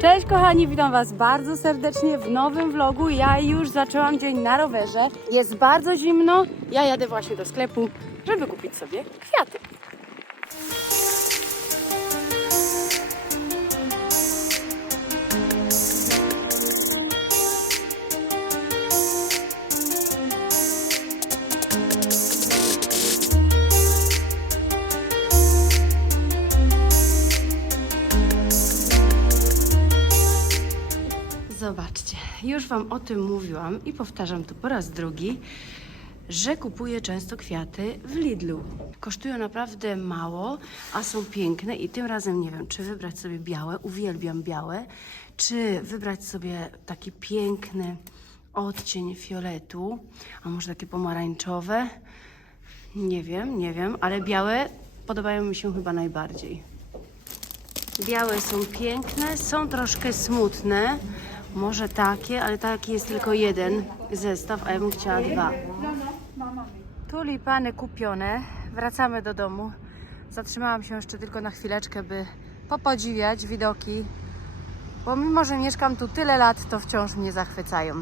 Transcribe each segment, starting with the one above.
Cześć kochani, witam Was bardzo serdecznie w nowym vlogu. Ja już zaczęłam dzień na rowerze. Jest bardzo zimno. Ja jadę właśnie do sklepu, żeby kupić sobie kwiaty. Wam o tym mówiłam i powtarzam to po raz drugi, że kupuję często kwiaty w Lidlu. Kosztują naprawdę mało, a są piękne i tym razem nie wiem, czy wybrać sobie białe, uwielbiam białe, czy wybrać sobie taki piękny odcień fioletu, a może takie pomarańczowe. Nie wiem, nie wiem, ale białe podobają mi się chyba najbardziej. Białe są piękne, są troszkę smutne. Może takie, ale taki jest tylko jeden zestaw, a ja bym chciała dwa. Tulipany kupione. Wracamy do domu. Zatrzymałam się jeszcze tylko na chwileczkę, by popodziwiać widoki. Bo mimo, że mieszkam tu tyle lat, to wciąż mnie zachwycają.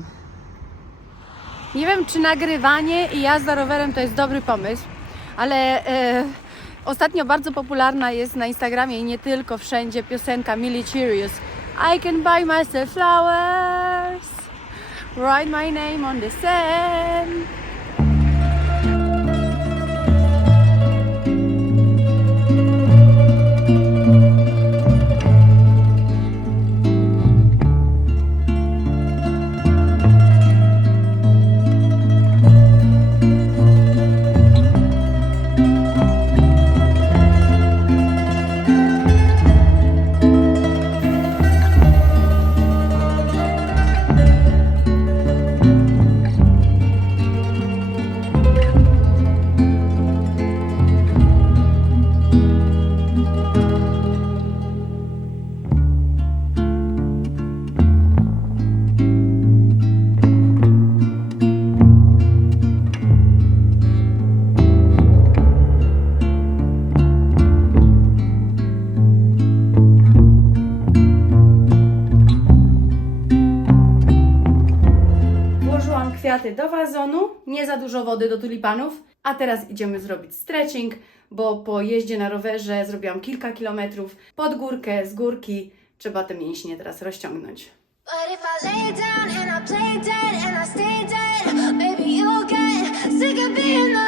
Nie wiem, czy nagrywanie i jazda rowerem to jest dobry pomysł, ale e, ostatnio bardzo popularna jest na Instagramie i nie tylko wszędzie piosenka Miley Cyrus. I can buy myself flowers, write my name on the sand. Nie za dużo wody do tulipanów, a teraz idziemy zrobić stretching, bo po jeździe na rowerze zrobiłam kilka kilometrów pod górkę, z górki. Trzeba te mięśnie teraz rozciągnąć. But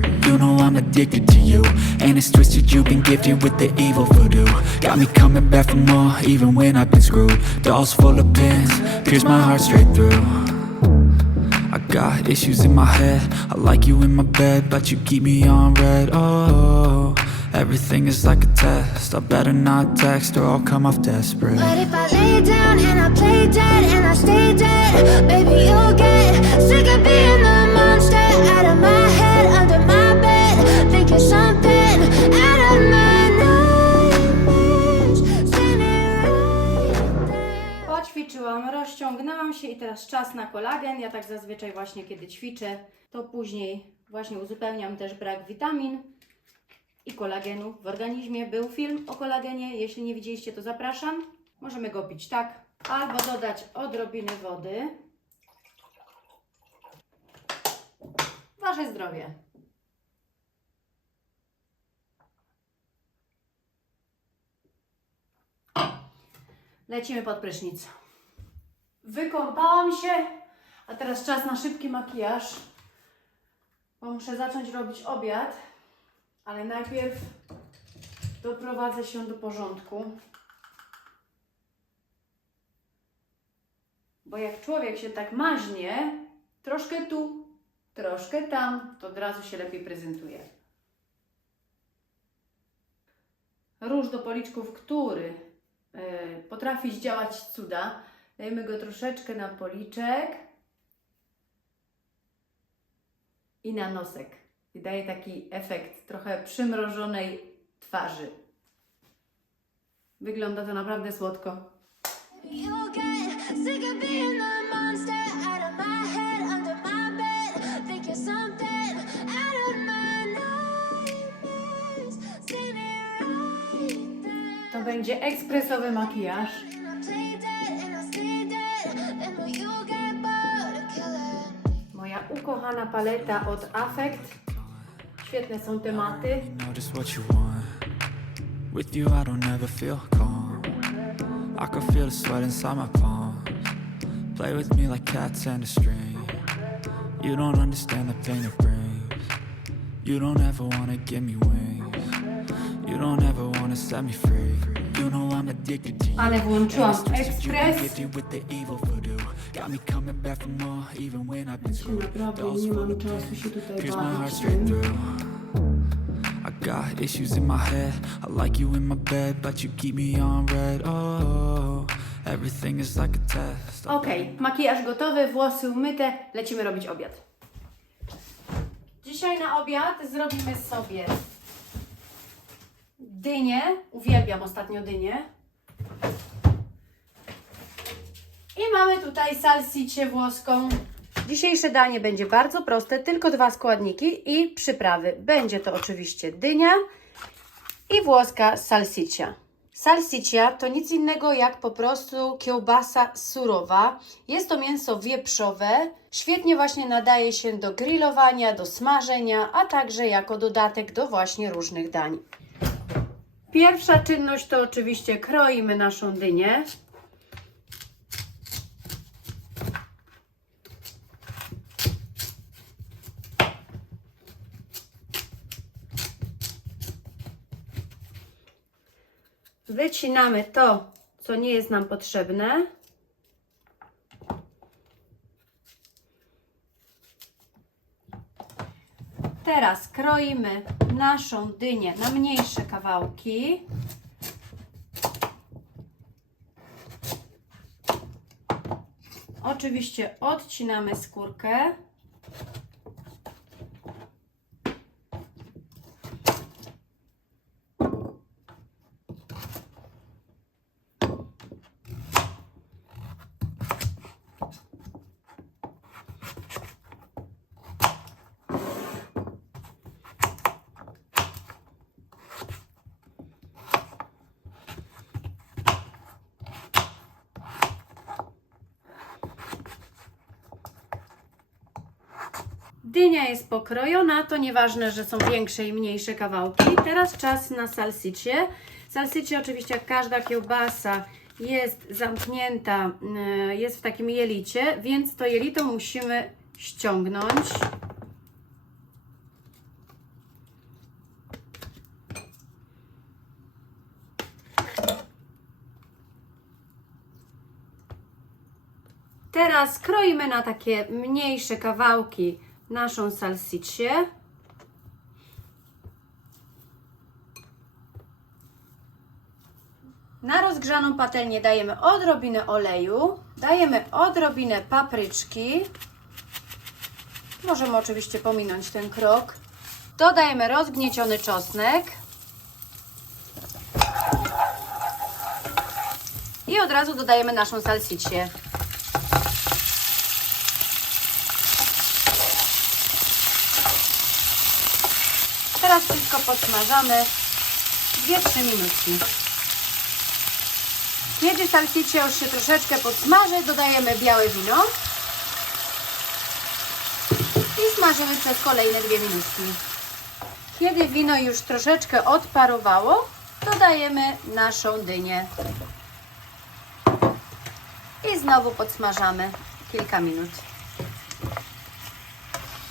You know I'm addicted to you. And it's twisted, you've been gifted with the evil voodoo. Got me coming back for more, even when I've been screwed. Dolls full of pins, pierce my heart straight through. I got issues in my head. I like you in my bed, but you keep me on red. Oh, everything is like a test. I better not text or I'll come off desperate. But if I lay down and I play dead and I się i teraz czas na kolagen. Ja tak zazwyczaj właśnie kiedy ćwiczę, to później właśnie uzupełniam też brak witamin i kolagenu w organizmie. Był film o kolagenie, jeśli nie widzieliście to zapraszam. Możemy go pić tak, albo dodać odrobiny wody. Wasze zdrowie. Lecimy pod prysznic. Wykąpałam się, a teraz czas na szybki makijaż, bo muszę zacząć robić obiad, ale najpierw doprowadzę się do porządku. Bo jak człowiek się tak maźnie, troszkę tu, troszkę tam, to od razu się lepiej prezentuje. Róż do policzków, który y, potrafi zdziałać cuda. Dajmy go troszeczkę na policzek i na nosek. I daje taki efekt trochę przymrożonej twarzy. Wygląda to naprawdę słodko. You'll get sick of ukochana paleta od Affect. Świetne są tematy. know just what you want. With you, I don't ever feel calm. I can feel the sweat inside my palms. Play with me like cats and a string. You don't understand the pain it brings. You don't ever wanna give me wings. You don't ever wanna set me free. You know I'm addicted to you. Ale włączyłam And it's twisted, you ekspres. Got me coming back for more, even when I've been screwed. Naprawdę Dolls nie full mam of czasu się tutaj Pierce my heart bawić straight tym. through. I got issues in my head. I like you in my bed, but you keep me on red. Oh, everything is like a test. Okej, makijaż gotowy, włosy umyte, lecimy robić obiad. Dzisiaj na obiad zrobimy sobie dynię. Uwielbiam ostatnio dynię. I mamy tutaj salsicję włoską. Dzisiejsze danie będzie bardzo proste, tylko dwa składniki i przyprawy. Będzie to oczywiście dynia i włoska salsiccia. Salsiccia to nic innego jak po prostu kiełbasa surowa. Jest to mięso wieprzowe. Świetnie właśnie nadaje się do grillowania, do smażenia, a także jako dodatek do właśnie różnych dań. Pierwsza czynność to oczywiście kroimy naszą dynię. Wycinamy to, co nie jest nam potrzebne. Teraz kroimy naszą dynię na mniejsze kawałki. Oczywiście odcinamy skórkę. Dynia jest pokrojona, to nieważne, że są większe i mniejsze kawałki. Teraz czas na salsicję. Salsiccia oczywiście jak każda kiełbasa jest zamknięta, yy, jest w takim jelicie, więc to jelito musimy ściągnąć. Teraz kroimy na takie mniejsze kawałki naszą salsicję. Na rozgrzaną patelnię dajemy odrobinę oleju, dajemy odrobinę papryczki. Możemy oczywiście pominąć ten krok. Dodajemy rozgnieciony czosnek. I od razu dodajemy naszą salsicję. Teraz wszystko podsmażamy 2-3 minutki. Kiedy salsiccia już się troszeczkę podsmaży, dodajemy białe wino i smażymy przez kolejne 2 minutki. Kiedy wino już troszeczkę odparowało, dodajemy naszą dynię i znowu podsmażamy kilka minut.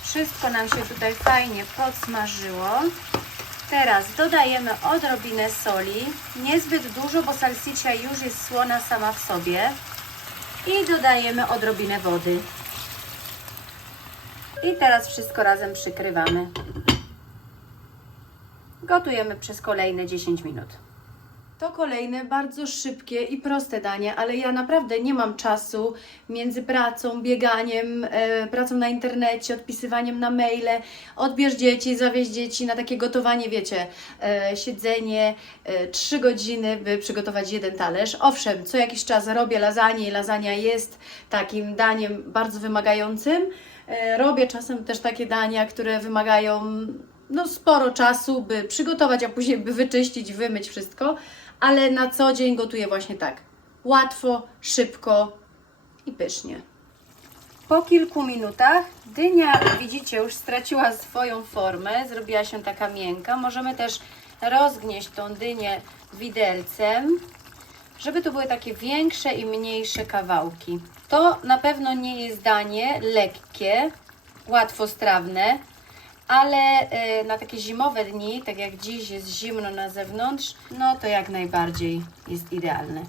Wszystko nam się tutaj fajnie podsmażyło. Teraz dodajemy odrobinę soli, niezbyt dużo, bo salsiccia już jest słona sama w sobie. I dodajemy odrobinę wody. I teraz wszystko razem przykrywamy. Gotujemy przez kolejne 10 minut. To kolejne bardzo szybkie i proste danie, ale ja naprawdę nie mam czasu między pracą, bieganiem, e, pracą na internecie, odpisywaniem na maile, odbierz dzieci, zawieź dzieci na takie gotowanie, wiecie, e, siedzenie, e, trzy godziny, by przygotować jeden talerz. Owszem, co jakiś czas robię lasagne i lasagna jest takim daniem bardzo wymagającym. E, robię czasem też takie dania, które wymagają no, sporo czasu, by przygotować, a później by wyczyścić, wymyć wszystko, ale na co dzień gotuję właśnie tak. Łatwo, szybko i pysznie. Po kilku minutach dynia, widzicie, już straciła swoją formę, zrobiła się taka miękka. Możemy też rozgnieść tą dynię widelcem, żeby to były takie większe i mniejsze kawałki. To na pewno nie jest danie lekkie, łatwostrawne, ale e, na takie zimowe dni, tak jak dziś jest zimno na zewnątrz, no to jak najbardziej jest idealne.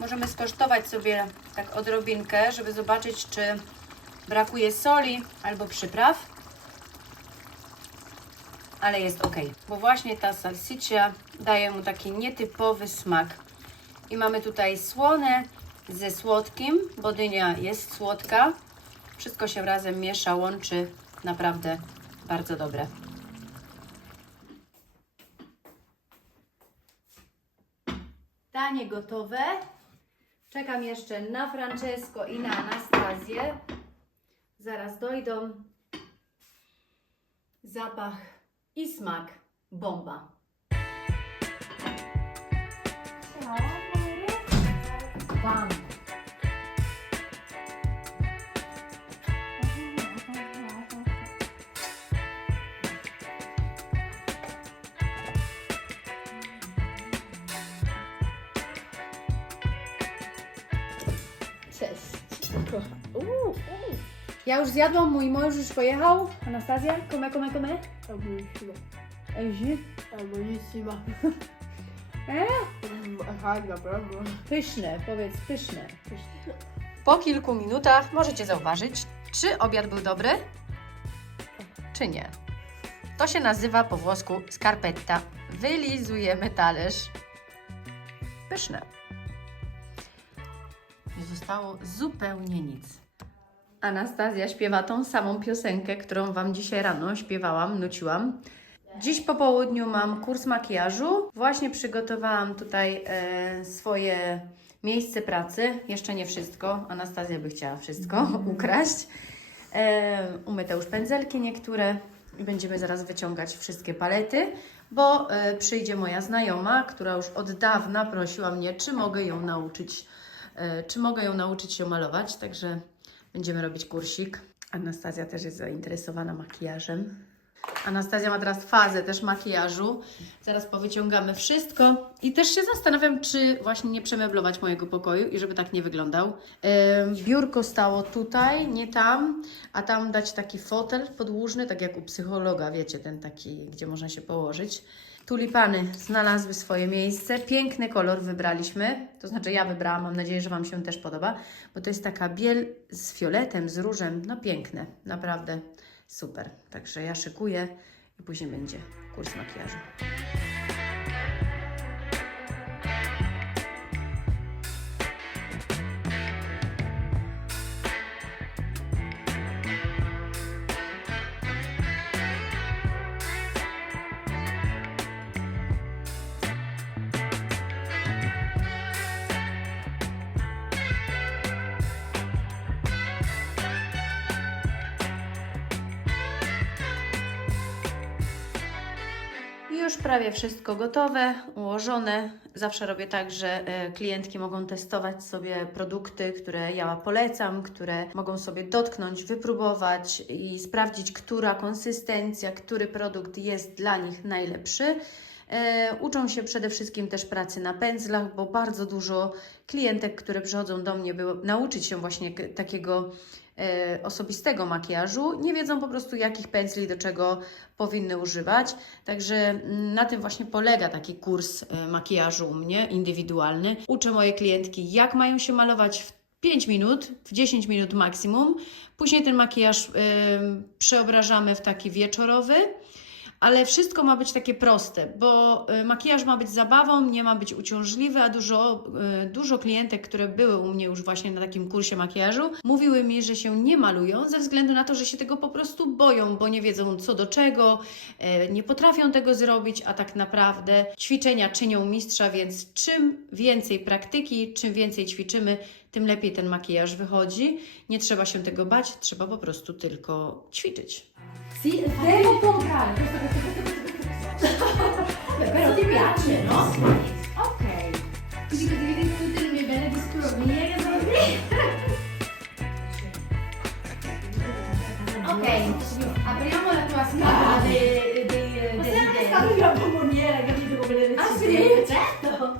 Możemy skosztować sobie tak odrobinkę, żeby zobaczyć, czy brakuje soli albo przypraw. Ale jest ok, bo właśnie ta salsiccia daje mu taki nietypowy smak. I mamy tutaj słone ze słodkim, bo dynia jest słodka. Wszystko się razem miesza, łączy. Naprawdę bardzo dobre. Danie gotowe. Czekam jeszcze na Francesco i na Anastazję. Zaraz dojdą. Zapach i smak bomba. Bam. Ja już zjadłam, mój mąż już pojechał. Anastazja, come, come, come. Buonissimo, Eži. è buonissima. E? Fajna, prawda? Pyszne, powiedz pyszne. Po kilku minutach możecie zauważyć, czy obiad był dobry, czy nie. To się nazywa po włosku scarpetta. Wylizujemy talerz. Pyszne. Nie zostało zupełnie nic. Anastazja śpiewa tą samą piosenkę, którą Wam dzisiaj rano śpiewałam, nuciłam. Dziś po południu mam kurs makijażu. Właśnie przygotowałam tutaj e, swoje miejsce pracy. Jeszcze nie wszystko. Anastazja by chciała wszystko ukraść. E, umyte już pędzelki niektóre i będziemy zaraz wyciągać wszystkie palety, bo e, przyjdzie moja znajoma, która już od dawna prosiła mnie, czy mogę ją nauczyć, czy mogę ją nauczyć się malować. Także będziemy robić kursik. Anastazja też jest zainteresowana makijażem. Anastazja ma teraz fazę też makijażu. Zaraz powyciągamy wszystko. I też się zastanawiam, czy właśnie nie przemeblować mojego pokoju i żeby tak nie wyglądał. Biurko stało tutaj, nie tam, a tam dać taki fotel podłużny, tak jak u psychologa, wiecie, ten taki, gdzie można się położyć. Tulipany znalazły swoje miejsce. Piękny kolor wybraliśmy. To znaczy ja wybrałam, mam nadzieję, że Wam się też podoba, bo to jest taka biel z fioletem, z różem. No piękne, naprawdę super. Także ja szykuję i później będzie kurs makijażu. Prawie wszystko gotowe, ułożone. Zawsze robię tak, że e, klientki mogą testować sobie produkty, które ja polecam, które mogą sobie dotknąć, wypróbować i sprawdzić, która konsystencja, który produkt jest dla nich najlepszy. E, uczą się przede wszystkim też pracy na pędzlach, bo bardzo dużo klientek, które przychodzą do mnie, by nauczyć się właśnie takiego e, osobistego makijażu, nie wiedzą po prostu, jakich pędzli do czego powinny używać. Także mm, na tym właśnie polega taki kurs e, makijażu u mnie, indywidualny. Uczę moje klientki, jak mają się malować w 5 minut, w 10 minut maksimum. Później ten makijaż y, przeobrażamy w taki wieczorowy. Ale wszystko ma być takie proste, bo y, makijaż ma być zabawą, nie ma być uciążliwy, a dużo, y, dużo klientek, które były u mnie już właśnie na takim kursie makijażu, mówiły mi, że się nie malują ze względu na to, że się tego po prostu boją, bo nie wiedzą co do czego, y, nie potrafią tego zrobić, a tak naprawdę ćwiczenia czynią mistrza, więc czym więcej praktyki, czym więcej ćwiczymy, tym lepiej ten makijaż wychodzi. Nie trzeba się tego bać, trzeba po prostu tylko ćwiczyć. Sì, devo comprare. Però ti piace, no? Ok. Così vedi tutte le mie belle discromie che sono qui. Ok, apriamo la tua scatola de, de, de, delle idee. la bomboniera, capito come le Ah.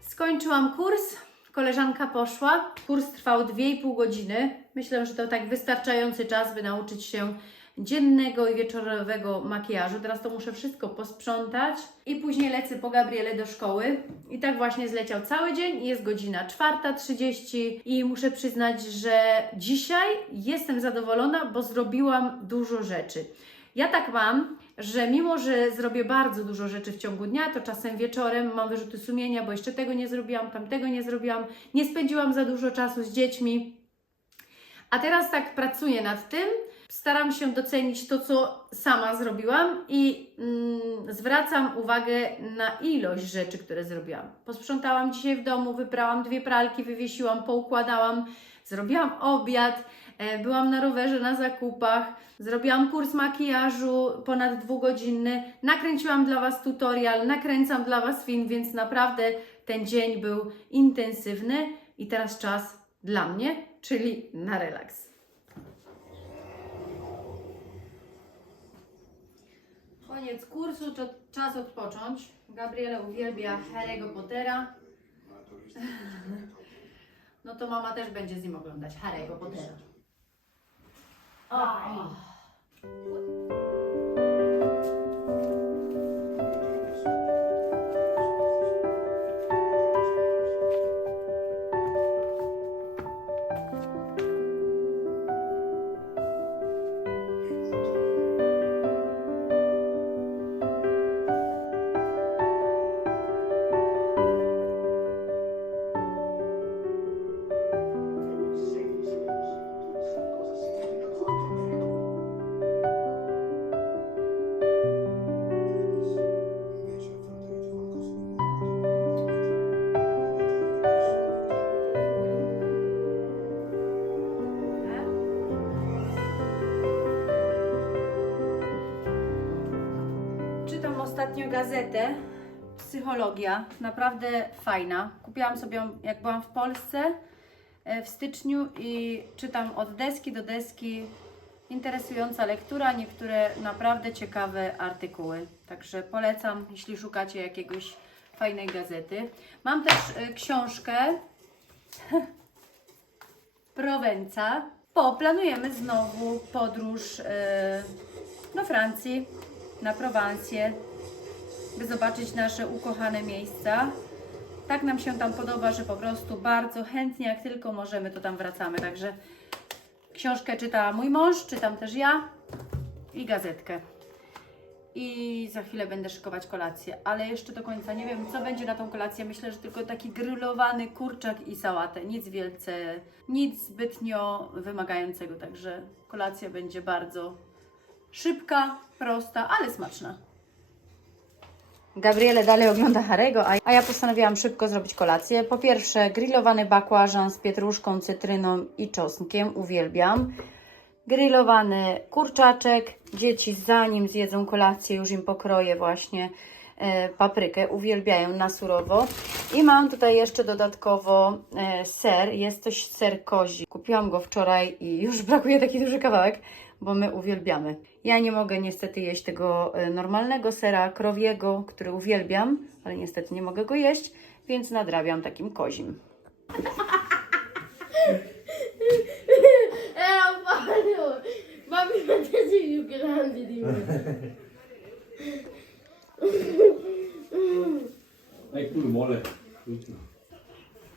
Skończyłam kurs. Koleżanka poszła. Kurs trwał 2,5 godziny. Myślę, że to tak wystarczający czas, by nauczyć się dziennego i wieczorowego makijażu. Teraz to muszę wszystko posprzątać i później lecę po Gabrielę do szkoły. I tak właśnie zleciał cały dzień. Jest godzina 4.30 i muszę przyznać, że dzisiaj jestem zadowolona, bo zrobiłam dużo rzeczy. Ja tak mam, że mimo, że zrobię bardzo dużo rzeczy w ciągu dnia, to czasem wieczorem mam wyrzuty sumienia, bo jeszcze tego nie zrobiłam, tamtego nie zrobiłam, nie spędziłam za dużo czasu z dziećmi. A teraz tak pracuję nad tym, staram się docenić to, co sama zrobiłam i mm, zwracam uwagę na ilość rzeczy, które zrobiłam. Posprzątałam dzisiaj w domu, wyprałam dwie pralki, wywiesiłam, poukładałam, zrobiłam obiad, e, byłam na rowerze na zakupach, zrobiłam kurs makijażu ponad dwugodzinny, nakręciłam dla Was tutorial, nakręcam dla Was film, więc naprawdę ten dzień był intensywny i teraz czas dla mnie, czyli na relaks. Koniec kursu, to czas odpocząć. Gabriela uwielbia Harry'ego Pottera. No to mama też będzie z nim oglądać Harry'ego Pottera. O. ostatnio gazetę Psychologia, naprawdę fajna. Kupiłam sobie ją jak byłam w Polsce e, w styczniu i czytam od deski do deski. Interesująca lektura, niektóre naprawdę ciekawe artykuły. Także polecam, jeśli szukacie jakiegoś fajnej gazety. Mam też e, książkę Prowenca. Po planujemy znowu podróż e, do Francji, na Prowansję, by zobaczyć nasze ukochane miejsca. Tak nam się tam podoba, że po prostu bardzo chętnie, jak tylko możemy, to tam wracamy. Także książkę czyta mój mąż, czytam też ja i gazetkę. I za chwilę będę szykować kolację, ale jeszcze do końca nie wiem, co będzie na tą kolację. Myślę, że tylko taki grillowany kurczak i sałatę. Nic wielce, nic zbytnio wymagającego, także kolacja będzie bardzo szybka, prosta, ale smaczna. Gabriele dalej ogląda Harego, a- ja postanowiłam szybko zrobić kolację. Po pierwsze, grillowany bakłażan z pietruszką, cytryną i czosnkiem. Uwielbiam. Grillowany kurczaczek. Dzieci zanim zjedzą kolację, już im pokroję właśnie paprykę. Uwielbiają na surowo. I mam tutaj jeszcze dodatkowo e, ser. Jest to ser kozi. Kupiłam go wczoraj i już brakuje taki duży kawałek, bo my uwielbiamy. Ja nie mogę niestety jeść tego e, normalnego sera krowiego, który uwielbiam, ale niestety nie mogę go jeść, więc nadrabiam takim kozim. Mettesi più grandi di me. Dai pure mole.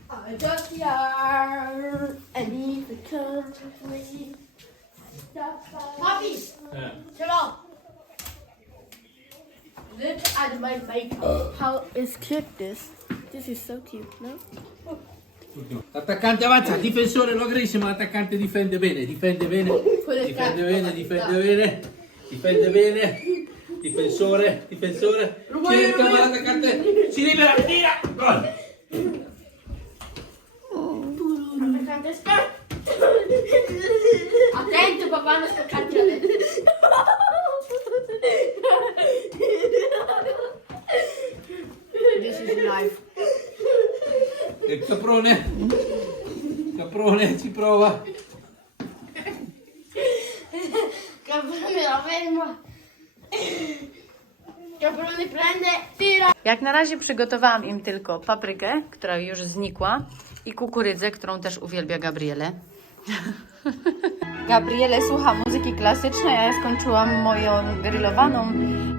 I just here and need to come with me. Papi, chill out. Look at my makeup. How is cute this? This is so cute, no? L'attaccante avanza, difensore lo aggredisce, ma l'attaccante difende bene, difende bene, difende bene, difende bene, difende bene, difensore, difensore, cerca ma l'attaccante si libera, tira, gol! Attaccante sta. Attento papà, non spaccarti la testa. This is life. Il caprone, caprone ci prova, Caprone la ferma. Jak na razie przygotowałam im tylko paprykę, która już znikła, i kukurydzę, którą też uwielbia Gabriele. Gabriele słucha muzyki klasycznej, a ja skończyłam moją grillowaną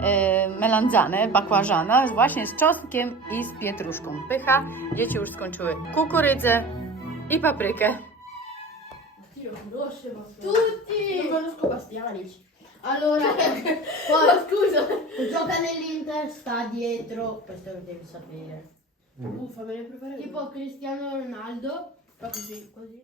e, melanzanę, bakłażana, właśnie z czosnkiem i z pietruszką. Pycha. Dzieci już skończyły kukurydzę i paprykę. Tutti! Non conosco Bastianic. Allora, poi scusa, gioca nell'Inter, sta dietro, questo lo devi sapere. Uh, fammene preparare. Tipo Cristiano Ronaldo, fa così, così.